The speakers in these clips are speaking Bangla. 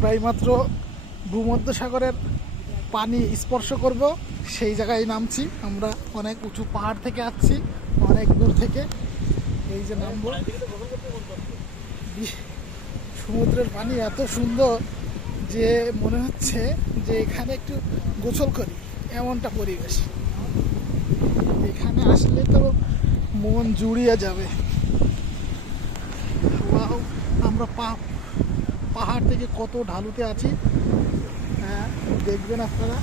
আমরা এইমাত্র ভূমধ্যসাগরের পানি স্পর্শ করব, সেই জায়গায় নামছি। আমরা অনেক উঁচু পাহাড় থেকে আসছি, অনেক দূর থেকে। এই যে নামবো, সমুদ্রের পানি এত সুন্দর যে মনে হচ্ছে যে এখানে একটু গোসল করি, এমনটা পরিবেশ। এখানে আসলে তো মন জুড়িয়ে যাবে। ওয়াও, আমরা পাহাড় থেকে কত ঢালুতে আছি, হ্যাঁ দেখবেন আপনারা।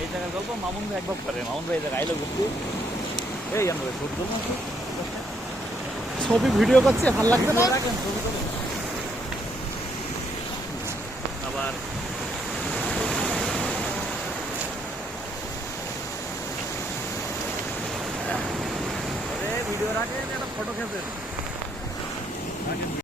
এই জায়গার গল্প মামুন ভাই একবার করে। মামুন ভাই এই জায়গায় আইলো ঘুরতে। এই আমরা ছবি তুলবো, ছবি ভিডিও করছে, ভালো লাগছে না? ছবি তুলো আবার। ভিডিও রাখেন, একটা ফটো খেতেন।